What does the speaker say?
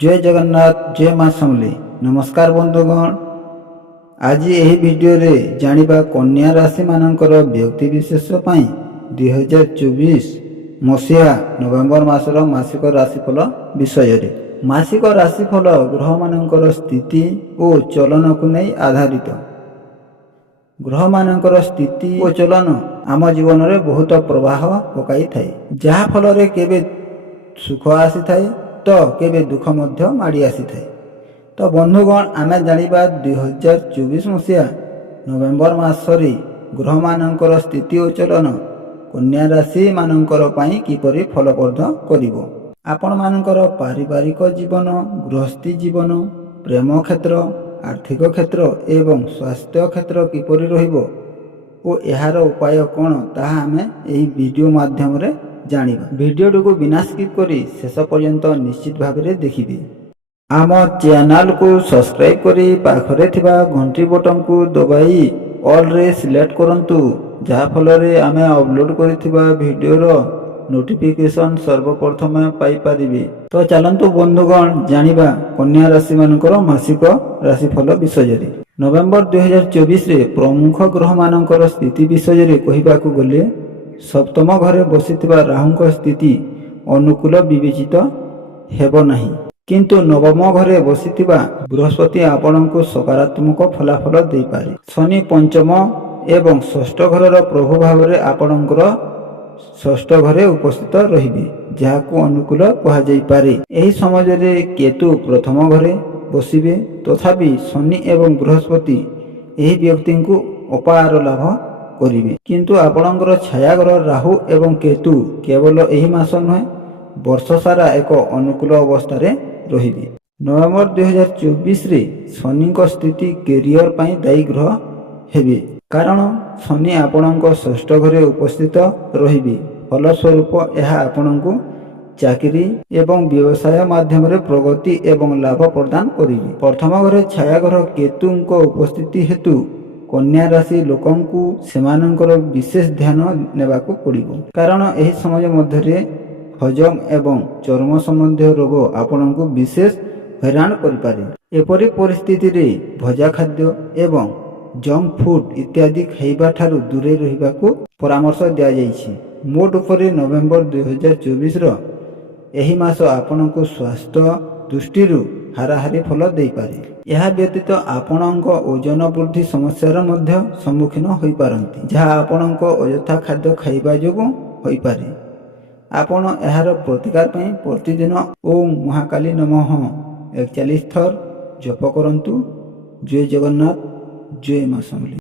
जय जगन्नाथ जय माँ समली। नमस्कार बंधुगण, आज यही वीडियो रे जानिबा कन्या राशि मानकर व्यक्ति विशेष 2024 मसीहा नवेम्बर मासर मासिक राशिफल विषय रे। मासिक राशिफल ग्रह मानकर स्थिति और चलन को नहीं आधारित। ग्रह मानकर स्थिति और चलन आम जीवन रे बहुत प्रभाव पकाई थाए, जहा फल रे केबे सुख आसी थाए तो केबे दुख मध्य माड़ी आसी थाए। तो बंधुगण, आमे जानिबा 2024 मसीहा नवेम्बर मासरे ग्रह मानकर स्थिति और चलन कन्या राशि मानकर पाई किपरि फलप्रद करिवो। आपण मानकर पारिवारिक जीवन, गृहस्थी जीवन, प्रेम क्षेत्र, आर्थिक क्षेत्र एवं स्वास्थ्य क्षेत्र किपरि रहिबो और यार उपाय कौन ताहा आमे एही वीडियो माध्यम रे जानिबा। वीडियो को बिना स्किप करी शेष पर्यंत निश्चित भाव में देखिए। आम चैनल को सब्सक्राइब करी पाखरे थिबा घंटी बटन को दबाई ऑल रे सिलेक्ट करंतु, जहा फल रे आमे अपलोड करिथिबा वीडियोर नोटिफिकेशन सर्वप्रथम पाई पारिबे। तो चलंतु बंधुगण, जानिबा कन्या राशि मानकर मासिक राशिफल विषय रे। नवेम्बर 2024 रे प्रमुख ग्रह मानकर स्थिति विषय रे कहिबाकू गले, सप्तम घरे बसिथिबा राहुंक स्थिति अनुकूल विवेचित हेबो नाही, किंतु नवम घरे बसिथिबा बृहस्पति आपणको सकारात्मक फलाफल देई पारे। शनि पंचम एवं षष्ठ घरर प्रभु भाव रे आपणकर षष्ठ घरे उपस्थित रहिबे, जाहाकू अनुकूल कहा जाई पारे। एही समय रे केतु प्रथम घरे बसिबे, तथापि शनि एवं बृहस्पति एही व्यक्ति को अपार लाभ करिवे। किंतु आपणकर छायाग्रह राहु एवं केतु केवल एही मास नुहे, वर्ष सारा एक अनुकूल अवस्था रे रहिबे। नवेम्बर 2024 रे शनि को स्थिति कैरियर पाई दायी ग्रह हेबे, कारण शनि आपणक षष्ठ घरे उपस्थित रहिबे। फलस्वरूप यह आपणको चाकरी एवं व्यवसाय माध्यम रे प्रगति एवं लाभ प्रदान करिबे। प्रथम घरे छायाग्रह केतुंक उपस्थिति हेतु कन्या राशि लोकंकु सेमानंकर विशेष ध्यान नेबाकू पड़िबो, कारण एही समय मध्यरे हजम एवं चर्म संबंधी रोग आपणको विशेष हैरान करिपारे। एपरि परिस्थिति रे भजा खाद्य एवं जंक फूड इत्यादि खाइबा ठारू दूरे रहिबाकू परामर्श दिया जाइछि। मोट उपरे नवेम्बर 2024 रो एही मास आपणको स्वास्थ्य दृष्टिरू हाराहारी फल देई पारे। यह व्यतीत आपणक ओजन वृद्धि समस्यार मध्य सम्मुखीन होई पारंती, जहा आपणक अयथा खाद्य खाइबा जोगु होई पारे। आपण एहार प्रतिकार पई प्रतिदिन ओम महाकाली नमः 41 थर जप करंतु। जय जगन्नाथ जय माँ समली।